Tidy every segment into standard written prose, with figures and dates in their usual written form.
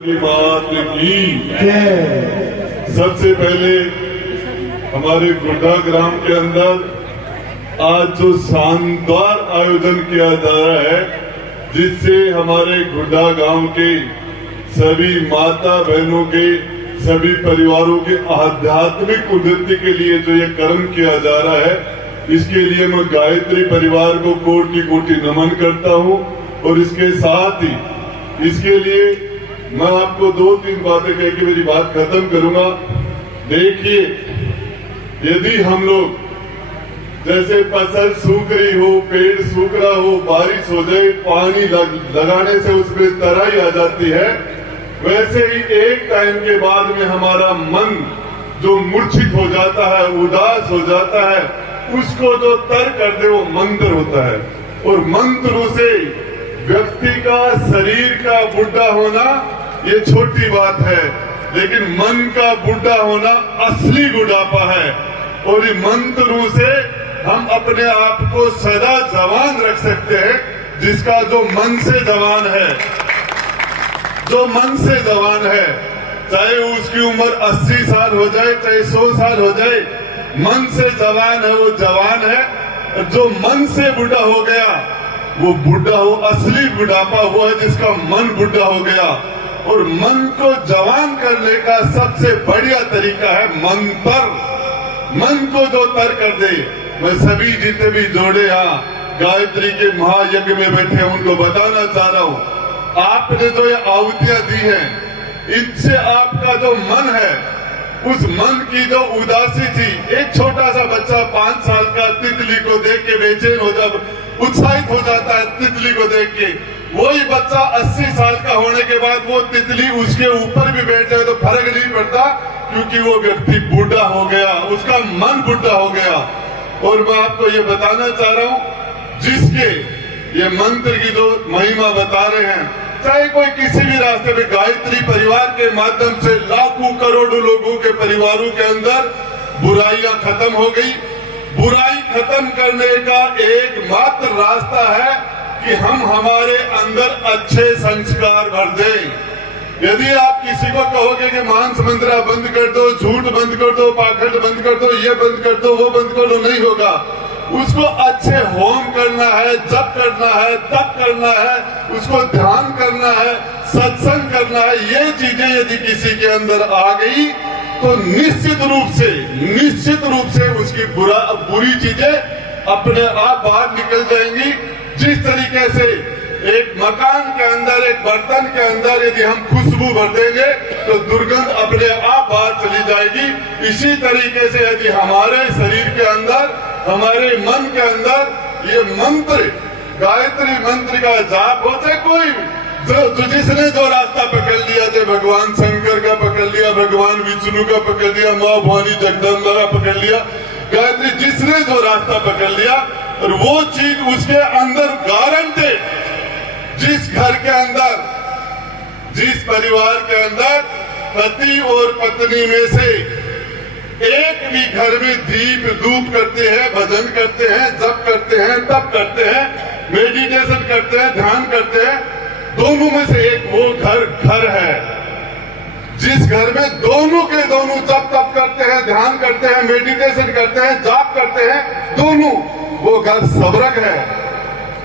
की बात की सबसे पहले हमारे गुड्डा ग्राम के अंदर आज जो शानदार आयोजन किया जा रहा है, जिससे हमारे गुड्डा गांव के सभी माता बहनों के सभी परिवारों के आध्यात्मिक उन्नति के लिए जो ये कर्म किया जा रहा है, इसके लिए मैं गायत्री परिवार को कोटि कोटि नमन करता हूं। और इसके साथ ही इसके लिए मैं आपको दो तीन बातें कह के मेरी बात खत्म करूंगा। देखिए, यदि हम लोग जैसे फसल सूख रही हो, पेड़ सूख रहा हो, बारिश हो जाए, पानी लगाने से उसमें तराई आ जाती है, वैसे ही एक टाइम के बाद में हमारा मन जो मूर्छित हो जाता है, उदास हो जाता है, उसको जो तर कर दे वो मंत्र होता है। और मंत्र से व्यक्ति का, शरीर का बुढ़ा होना ये छोटी बात है, लेकिन मन का बुढ़ा होना असली बुढ़ापा है। और ये मंत्रों से हम अपने आप को सदा जवान रख सकते हैं। जिसका जो मन से जवान है, जो मन से जवान है, चाहे उसकी उम्र 80 साल हो जाए, चाहे 100 साल हो जाए, मन से जवान है वो जवान है। जो मन से बुढ़ा हो गया वो बुढ़ा हो, असली बुढ़ापा वो है जिसका मन बुढ़ा हो गया। और मन को जवान करने का सबसे बढ़िया तरीका है मंत्र। मन को जो तर कर दे, मैं सभी जितने भी जोड़े यहाँ गायत्री के महायज्ञ में बैठे हैं उनको बताना चाह रहा हूँ, आपने जो ये आहुतियां दी हैं, इनसे आपका जो मन है, उस मन की जो उदासी थी, एक छोटा सा बच्चा 5 साल का तितली को देख के बेचैन हो जाता, उत्साहित हो जाता है तितली को देख के, वही बच्चा 80 साल का होने के बाद वो तितली उसके ऊपर भी बैठ जाए तो फर्क नहीं पड़ता, क्योंकि वो व्यक्ति बूढ़ा हो गया, उसका मन बूढ़ा हो गया। और मैं आपको ये बताना चाह रहा हूँ, जिसके ये मंत्र की जो महिमा बता रहे हैं, चाहे कोई किसी भी रास्ते में, गायत्री परिवार के माध्यम से लाखों करोड़ों लोगों के परिवारों के अंदर बुराइयां खत्म हो गई। बुराई खत्म करने का एकमात्र रास्ता है कि हम हमारे अंदर अच्छे संस्कार भर दें। यदि आप किसी को कहोगे कि मांस मंदिरा बंद कर दो, झूठ बंद कर दो, पाखंड बंद कर दो, ये बंद कर दो, वो बंद कर दो, नहीं होगा। उसको अच्छे होम करना है, जप करना है, तप करना है, उसको ध्यान करना है, सत्संग करना है। ये चीजें यदि किसी के अंदर आ गई तो निश्चित रूप से उसकी बुरी चीजें अपने आप बाहर निकल जाएंगी। जिस तरीके से एक मकान के अंदर, एक बर्तन के अंदर यदि हम खुशबू भर देंगे तो दुर्गंध अपने आप बाहर चली जाएगी। इसी तरीके से यदि हमारे शरीर के अंदर, हमारे मन के अंदर ये मंत्र, गायत्री मंत्र का जाप हो, चाहे कोई जिसने जो रास्ता पकड़ लिया, चाहे भगवान शंकर का पकड़ लिया, भगवान विष्णु का पकड़ लिया, माँ भवानी जगदम्बा का पकड़ लिया, गायत्री जिसने जो रास्ता पकड़ लिया, और वो चीज उसके अंदर गारंटेड, जिस घर के अंदर, जिस परिवार के अंदर पति और पत्नी में से एक भी घर में दीप धूप करते हैं, भजन करते हैं, जप करते हैं, तप करते हैं, मेडिटेशन करते हैं, ध्यान करते हैं, दोनों में से एक वो घर है। जिस घर में दोनों के दोनों जप तप करते हैं, ध्यान करते हैं, मेडिटेशन करते हैं, जाप करते हैं, दोनों, वो घर स्वर्ग है।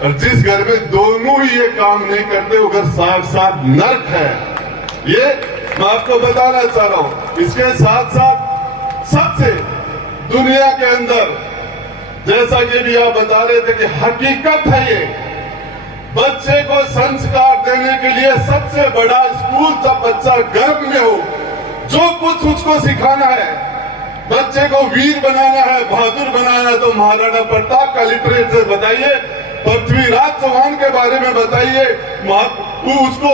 और जिस घर में दोनों ही ये काम नहीं करते, वो घर साक्षात नरक है। ये मैं आपको बताना चाह रहा हूं। इसके साथ साथ सबसे दुनिया के अंदर, जैसा कि भी आप बता रहे थे कि हकीकत है ये, बच्चे को संस्कार देने के लिए सबसे बड़ा स्कूल जब बच्चा गर्भ में हो, जो कुछ उसको सिखाना है, बच्चे को वीर बनाना है, बहादुर बनाना है, तो महाराणा प्रताप का लिटरेचर बताइए, पृथ्वीराज चौहान के बारे में बताइए, उसको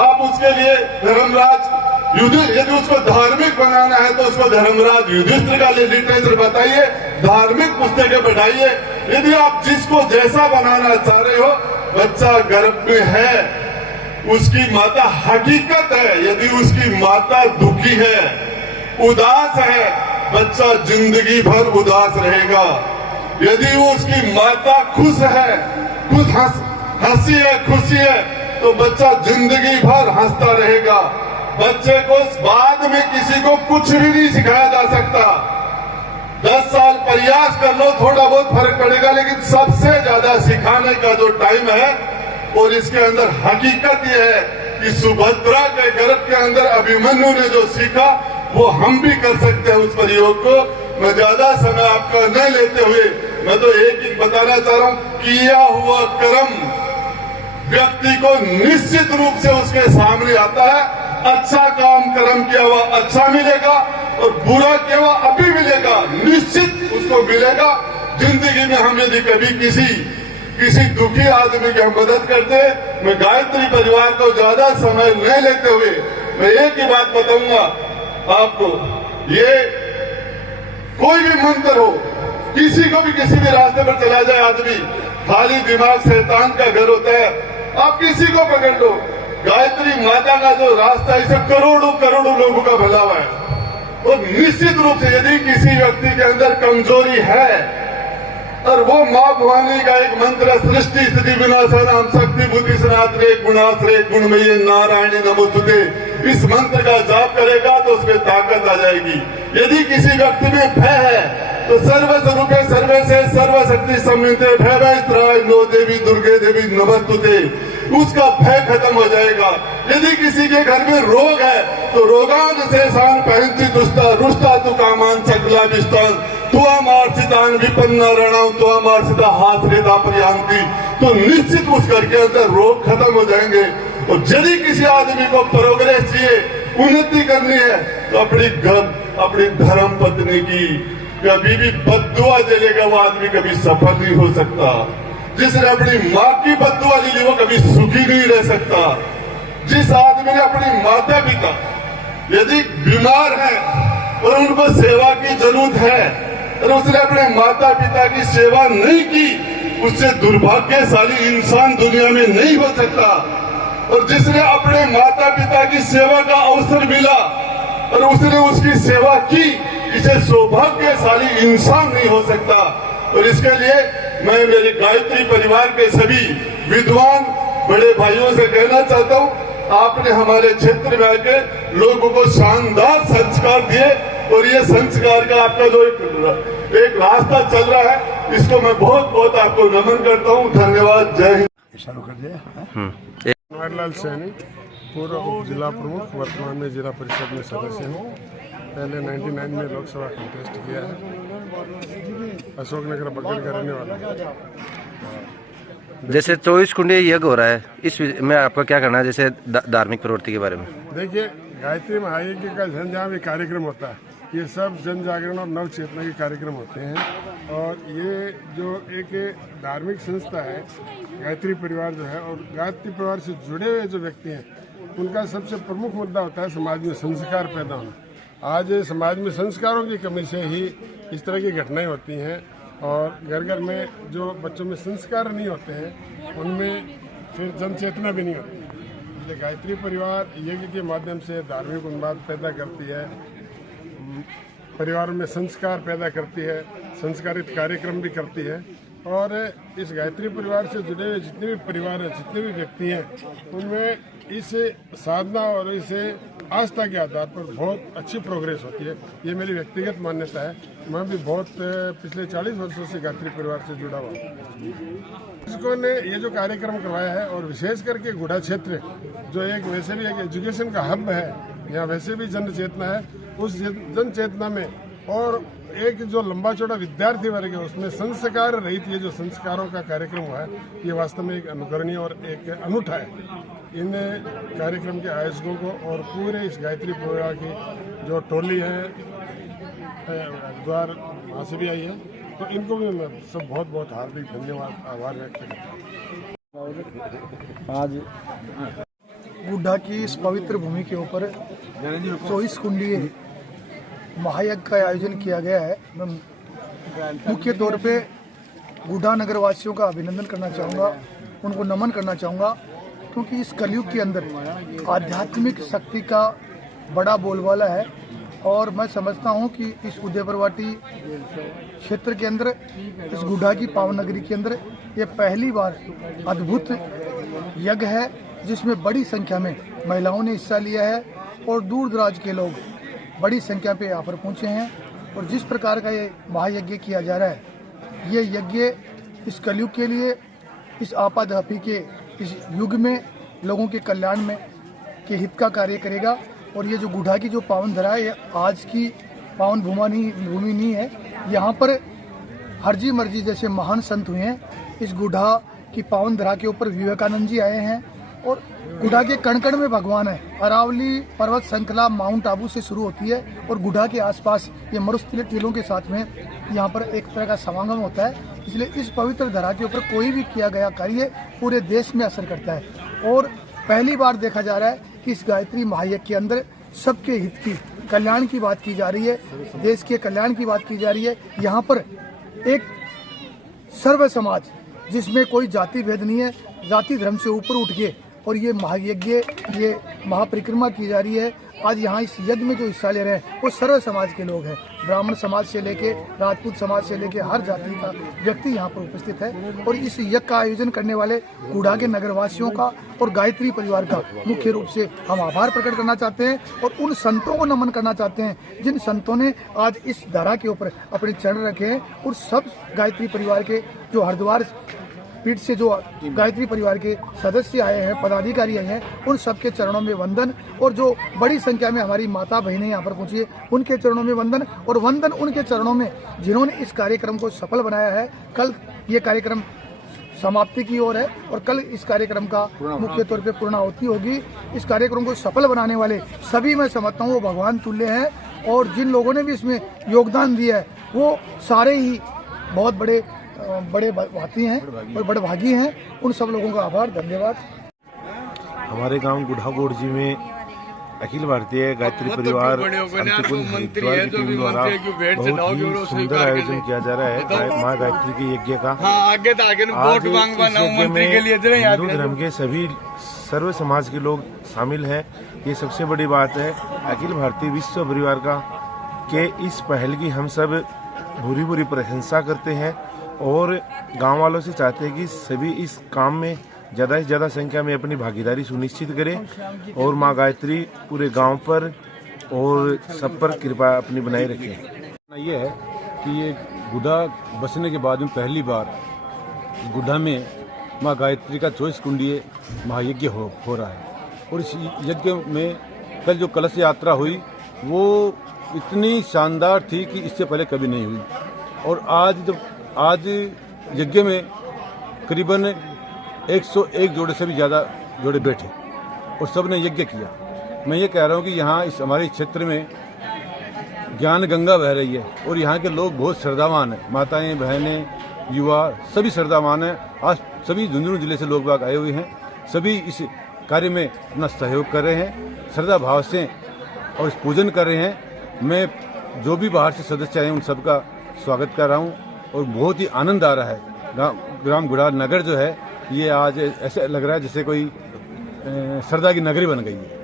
आप उसके लिए धर्मराज युधिष्ठिर, यदि उसको धार्मिक बनाना है तो उसको धर्मराज युधिष्ठिर का लिटरेचर बताइए, धार्मिक पुस्तकें बढ़ाइए। यदि आप जिसको जैसा बनाना चाह रहे हो, बच्चा गर्भ में है, उसकी माता हकीकत है, यदि उसकी माता दुखी है, उदास है, बच्चा जिंदगी भर उदास रहेगा। यदि उसकी माता खुश है, हंसी है, खुशी है, तो बच्चा जिंदगी भर हंसता रहेगा। बच्चे को बाद में किसी को कुछ भी नहीं सिखाया जा सकता। 10 साल प्रयास कर लो, थोड़ा बहुत फर्क पड़ेगा, लेकिन सबसे ज्यादा सिखाने का जो टाइम है, और इसके अंदर हकीकत यह है कि सुभद्रा के गर्भ के अंदर अभिमन्यु ने जो सीखा वो हम भी कर सकते हैं उस प्रयोग को। मैं ज्यादा समय आपका न लेते हुए मैं तो एक ही बताना चाह रहा हूं, किया हुआ कर्म व्यक्ति को निश्चित रूप से उसके सामने आता है। अच्छा काम कर्म किया हुआ अच्छा मिलेगा, और बुरा किया हुआ अभी मिलेगा, निश्चित उसको मिलेगा। जिंदगी में हम यदि कभी किसी दुखी आदमी की हम मदद करते, मैं गायत्री परिवार को ज्यादा समय न लेते हुए मैं एक ही बात बताऊंगा आपको, ये कोई भी मंत्र हो, किसी को भी किसी भी रास्ते पर चला जाए आदमी, खाली दिमाग शैतान का घर होता है। आप किसी को पकड़ लो, गायत्री माता का जो रास्ता है, इसे करोड़ों लोगों का भला हुआ है। और निश्चित रूप से यदि किसी व्यक्ति के अंदर कमजोरी है, और वो मां भवानी का एक मंत्र, सृष्टि स्थिति विनाशानां शक्ति बुद्धि सनातने गुणाश्रय गुणमयी नारायणी नमोस्तुते, इस मंत्र का जाप करेगा तो उसमें ताकत आ जाएगी। यदि किसी व्यक्ति में भय है तो सर्वस्वरूपे सर्वे से सर्वशक्ति सम्मिते भय नो देवी दुर्गे देवी नमस्तुते, उसका भय खत्म हो जाएगा। यदि किसी के घर में रोग है तो रोगान से शान पहनती दुष्टा रुष्टा तु कामान सकला विष्टान तुआ मार्सितान विपन्ना रणा तुआ मार्सिता हाथ रेता प्रयांति, तो निश्चित उस घर के अंदर रोग खत्म हो जाएंगे। और यदि किसी आदमी को प्रोग्रेस चाहिए, उन्नति करनी है, तो अपनी धर्म पत्नी की कभी भी बद्दुआ देगा वो आदमी कभी सफल नहीं हो सकता। जिसने अपनी माँ की बद्दुआ ली वो कभी सुखी नहीं रह सकता। जिस आदमी ने अपनी माता पिता यदि बीमार है और उनको सेवा की जरूरत है और उसने अपने माता पिता की सेवा नहीं की, उससे दुर्भाग्यशाली इंसान दुनिया में नहीं हो सकता। और जिसने अपने माता पिता की सेवा का अवसर मिला और उसने उसकी सेवा की, इसे सौभाग्यशाली इंसान नहीं हो सकता। और इसके लिए मैं मेरे गायत्री परिवार के सभी विद्वान बड़े भाइयों से कहना चाहता हूं, आपने हमारे क्षेत्र में आके लोगों को शानदार संस्कार दिए, और ये संस्कार का आपका जो एक रास्ता चल रहा है, इसको मैं बहुत आपको नमन करता हूं। धन्यवाद। जय हिंद। चालू कर दिया। मनोहरलाल सैनी, पूर्व उप जिला प्रमुख, वर्तमान में जिला परिषद में सदस्य हूँ। पहले 99 में लोकसभा कंटेस्ट किया है। अशोकनगर बगल का रहने वाला हूँ। जैसे 24 कुंडी यज्ञ हो रहा है, इस में आपका क्या कहना है, जैसे धार्मिक प्रवृत्ति के बारे में? देखिए, गायत्री महायज्ञ का जहाँ भी कार्यक्रम होता है, ये सब जन जागरण और नव चेतना के कार्यक्रम होते हैं। और ये जो एक धार्मिक संस्था है गायत्री परिवार जो है, और गायत्री परिवार से जुड़े हुए जो व्यक्ति हैं, उनका सबसे प्रमुख मुद्दा होता है समाज में संस्कार पैदा होना। आज समाज में संस्कारों की कमी से ही इस तरह की घटनाएं होती हैं, और घर घर में जो बच्चों में संस्कार नहीं होते हैं, उनमें फिर जन चेतना भी नहीं होती। इसलिए गायत्री परिवार यज्ञ के माध्यम से धार्मिक उन्माद पैदा करती है, परिवार में संस्कार पैदा करती है, संस्कारित कार्यक्रम भी करती है। और इस गायत्री परिवार से जुड़े हुए जितने भी परिवार हैं, जितने भी व्यक्ति हैं, उनमें इस साधना और इस आस्था के आधार पर बहुत अच्छी प्रोग्रेस होती है। ये मेरी व्यक्तिगत मान्यता है। मैं भी बहुत पिछले 40 वर्षों से गायत्री परिवार से जुड़ा हुआ हूँ। इसको ने ये जो कार्यक्रम करवाया है, और विशेष करके गुढ़ा क्षेत्र जो एक वैसे भी एक एजुकेशन का हब है, यहाँ वैसे भी जन चेतना है, उस जन चेतना में और एक जो लंबा चौड़ा विद्यार्थी वर्ग है, उसमें संस्कार रहित ये जो संस्कारों का कार्यक्रम हुआ है, ये वास्तव में एक अनुकरणीय और एक अनूठा है। इन कार्यक्रम के आयोजकों को और पूरे इस गायत्री परिवार की जो टोली है द्वार वहाँ से भी आई है, तो इनको भी मैं सब बहुत हार्दिक धन्यवाद आभार व्यक्त करता हूँ। आज गुड्डा की इस पवित्र भूमि के ऊपर 24 कुंडीय महायज्ञ का आयोजन किया गया है। मैं मुख्य तौर पे गुड्डा नगर वासियों का अभिनंदन करना चाहूँगा, उनको नमन करना चाहूँगा, क्योंकि इस कलयुग के अंदर आध्यात्मिक शक्ति का बड़ा बोलबाला है। और मैं समझता हूँ कि इस उदयपुरवाटी क्षेत्र के अंदर, इस गुड्डा की पावन नगरी के अंदर, ये पहली बार अद्भुत यज्ञ है जिसमें बड़ी संख्या में महिलाओं ने हिस्सा लिया है और दूर दराज के लोग बड़ी संख्या पे यहाँ पर पहुँचे हैं। और जिस प्रकार का ये महायज्ञ किया जा रहा है, ये यज्ञ इस कलयुग के लिए, इस आपाधापी के इस युग में लोगों के कल्याण में के हित का कार्य करेगा। और ये जो गुढ़ा की जो पावन धरा है, ये आज की पावन भूमि नहीं है। यहाँ पर हरजी मर्जी जैसे महान संत हुए हैं। इस गुढ़ा की पावन धरा के ऊपर विवेकानंद जी आए हैं और गुढ़ा के कण कण में भगवान है। अरावली पर्वत श्रृंखला माउंट आबू से शुरू होती है और गुढ़ा के आसपास ये मरुस्थलीय टीलों के साथ में यहाँ पर एक तरह का समागम होता है। इसलिए इस पवित्र धरा के ऊपर कोई भी किया गया कार्य पूरे देश में असर करता है। और पहली बार देखा जा रहा है कि इस गायत्री महायज्ञ के अंदर सबके हित की, कल्याण की बात की जा रही है, देश के कल्याण की बात की जा रही है। यहाँ पर एक सर्व समाज जिसमें कोई जाति भेद नहीं है, जाति धर्म से ऊपर उठ के और ये महायज्ञ, ये महापरिक्रमा की जा रही है। आज यहाँ इस यज्ञ में जो हिस्सा ले रहे हैं वो सर्व समाज के लोग हैं। ब्राह्मण समाज से लेके राजपूत समाज से लेके हर जाति का व्यक्ति यहाँ पर उपस्थित है। और इस यज्ञ का आयोजन करने वाले गुढ़ा के नगरवासियों का और गायत्री परिवार का मुख्य रूप से हम आभार प्रकट करना चाहते हैं और उन संतों को नमन करना चाहते हैं जिन संतों ने आज इस धरा के ऊपर अपने चरण रखे हैं। और सब गायत्री परिवार के जो हरिद्वार पीठ से जो गायत्री परिवार के सदस्य आए हैं, पदाधिकारी आए हैं, उन सबके चरणों में वंदन। और जो बड़ी संख्या में हमारी माता बहनें यहाँ पर पहुंची है, उनके चरणों में वंदन। और वंदन उनके चरणों में जिन्होंने इस कार्यक्रम को सफल बनाया है। कल ये कार्यक्रम समाप्ति की ओर है और कल इस कार्यक्रम का मुख्य तौर पे पूर्णाहुति होगी। इस कार्यक्रम को सफल बनाने वाले सभी मैं समझता हूँ वो भगवान तुल्य हैं। और जिन लोगों ने भी इसमें योगदान दिया है वो सारे ही बहुत बड़े भाती हैं और बड़े भागी हैं। उन सब लोगों का आभार, धन्यवाद। हमारे गांव गुढ़ागोड़ जी में अखिल भारतीय गायत्री परिवार शांतिकुंज हरिद्वार की टीम द्वारा बहुत ही सुंदर आयोजन किया जा रहा है माँ गायत्री के यज्ञ का। आज इस यज्ञ में हिंदू धर्म के सभी सर्व समाज के लोग शामिल हैं। ये सबसे बड़ी बात है अखिल भारतीय विश्व परिवार का के इस पहल की हम सब भूरी भूरी प्रशंसा करते हैं और गांव वालों से चाहते हैं कि सभी इस काम में ज़्यादा से ज़्यादा संख्या में अपनी भागीदारी सुनिश्चित करें और माँ गायत्री पूरे गांव पर और सब पर कृपा अपनी बनाए रखें। ये है कि ये गुढ़ा बसने के बाद में पहली बार गुढ़ा में माँ गायत्री का 24 कुंडीय महायज्ञ हो रहा है। और इस यज्ञ में कल जो कलश यात्रा हुई वो इतनी शानदार थी कि इससे पहले कभी नहीं हुई। और आज यज्ञ में करीबन 101 जोड़े से भी ज़्यादा जोड़े बैठे और सब ने यज्ञ किया। मैं ये कह रहा हूँ कि यहाँ इस हमारे क्षेत्र में ज्ञान गंगा बह रही है और यहाँ के लोग बहुत श्रद्धावान हैं। माताएं, बहनें, युवा सभी श्रद्धावान हैं। आज सभी झुंझुनू जिले से लोग बाग आए हुए हैं, सभी इस कार्य में अपना सहयोग कर रहे हैं श्रद्धा भाव से और इस पूजन कर रहे हैं। मैं जो भी बाहर से सदस्य आए हैं उन सबका स्वागत कर रहा हूँ और बहुत ही आनंद आ रहा है। ग्राम गुढ़ा नगर जो है ये आज ऐसे लग रहा है जैसे कोई श्रद्धा की नगरी बन गई है।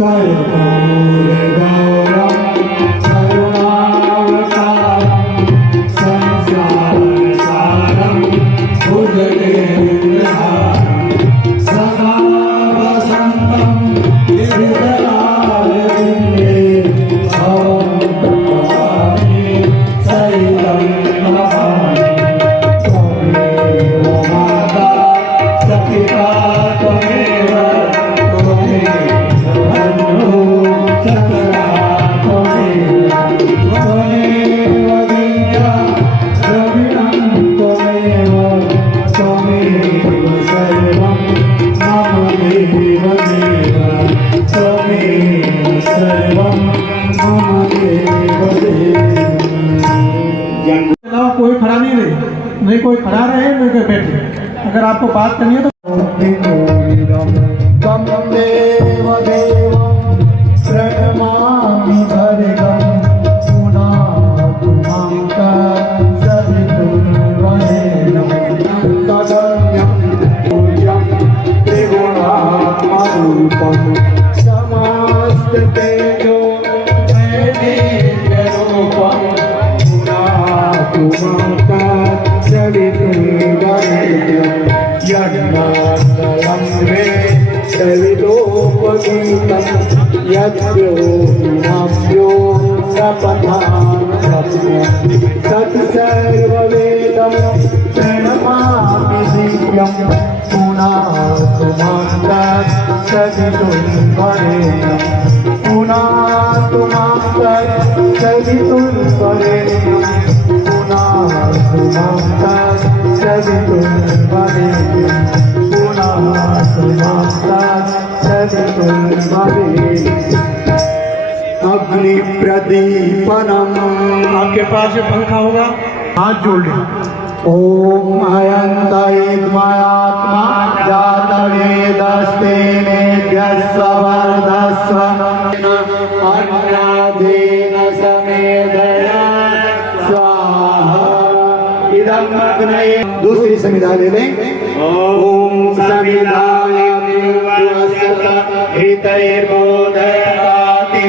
कर्पूर गौरम नहीं कोई खड़ा रहे नहीं कोई बैठे। अगर आपको बात करनी है तो सत्सर्ववेदं प्रणमामि दिव्यं पुनातुमां सवितुर्वरेण्यं पुनातुमां सवितुर्वरेण्यं पुनातुमां सवितुर्वरेण्यं पुनातुमां सवितुर्वरेण्यम्। अग्नि प्रदीपनम, आपके पास जो पंखा होगा हाथ जोड़ लें। ओम अयंतयिद्मयात्मा जातवेदस्तेने वर्धस्व अन्नादेन समेधया स्वाहा। इदं अग्नये। दूसरी संविधा ले लें। ओम संविधाय हितैर्बोधयति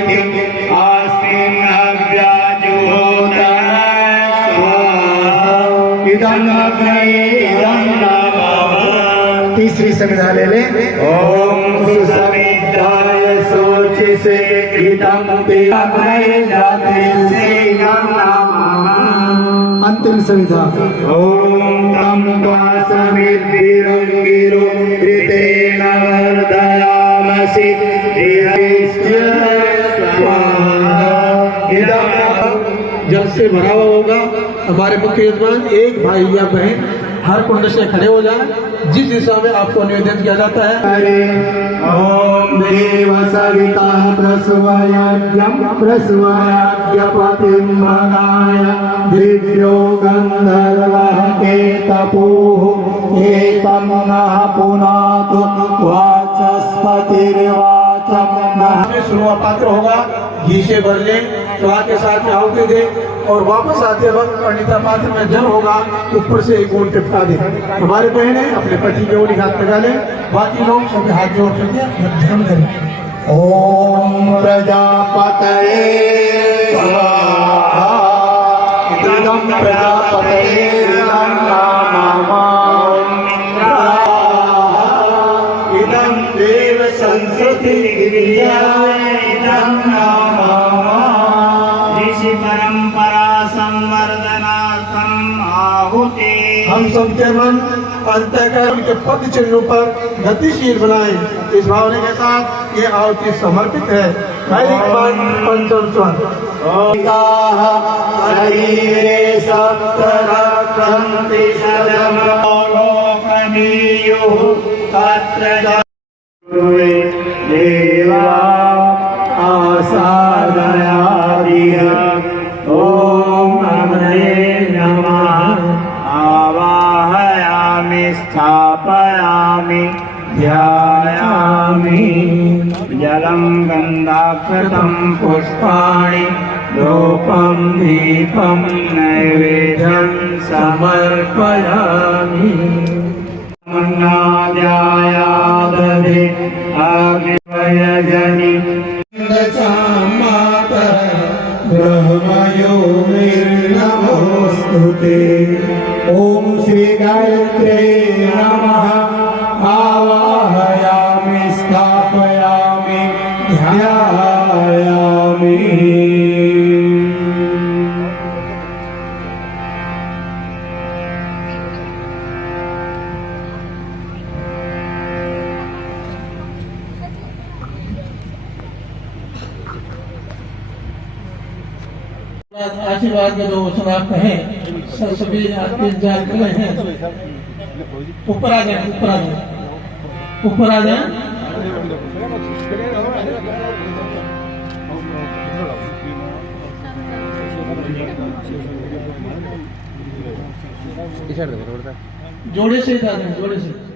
आस्मिन् अव्याजुहोता स्वाहा। इदं अग्नये इदं नमः। तीसरी संविधा ले लें। ओम सुसमिताय सोचि से इदं ते अग्नये जाते से इदं नमः। अंतिम संविधा। ओम तम वासमिद्भिरंगिरो ऋतेन वर्धयामसि जल से भरा हुआ होगा। हमारे मुख्य यजमान एक भाई या बहन हर कुंड से खड़े हो जाए जिस दिशा में आपको निवेदन किया जाता है। ओम देव सविता प्रसवयज्ञं प्रसवयज्ञपतिं भगाय दिव्यो गन्धर्वः के तपोः एतं नः पुनातु वाचस्पतिर्वाचं नः। शुरुआत पात्र होगा घी से भर ले, स्वाहा के साथ में आहुति दे और वापस आते वक्त पंडिता पात्र में जल होगा ऊपर से एक ऊंट टिपका दे। हमारे बहने अपने पति के ओर हाथ लगा ले, बाकी लोग सबके हाथ जोड़ करके ध्यान करें। ओम प्रजापतये स्वाहा। इदं प्रजापतये इदं नमः। इदं देव संस्कृति इदं नमः। ऋषि परंपरा संवर्धनार्थम आहुति। हम सबके मन अंतःकरण के पद चिन्हों पर गतिशील बनाए। इस भावना के साथ ये आहुति समर्पित है। पंचम स्वर। शरीरे सप्तरक्षन्ति शतमलोकनीयुः तत्र देवा आसादयादिह। ओम अग्नये नमः। आवाहयामि स्थापयामि ध्यायामि। जलं गन्धाकृतं पुष्पाणि धूपं दीपं नैवेद्यं समर्पयामि। अन्नाद्यायादधे अग्निवयजनि ब्रह्मयोनिर्नमोऽस्तुते। ओम श्री गायत्रे नमः। आवाहयामि स्थापयामि ध्यायामि। आशीर्वाद के दो वचन आप कहें। सभी आपके इंतजार कर रहे हैं। ऊपर आ जाए, ऊपर आ जाए, ऊपर आ जाए। इस साइड देखो थोड़ा सा। जोड़े से जोड़े से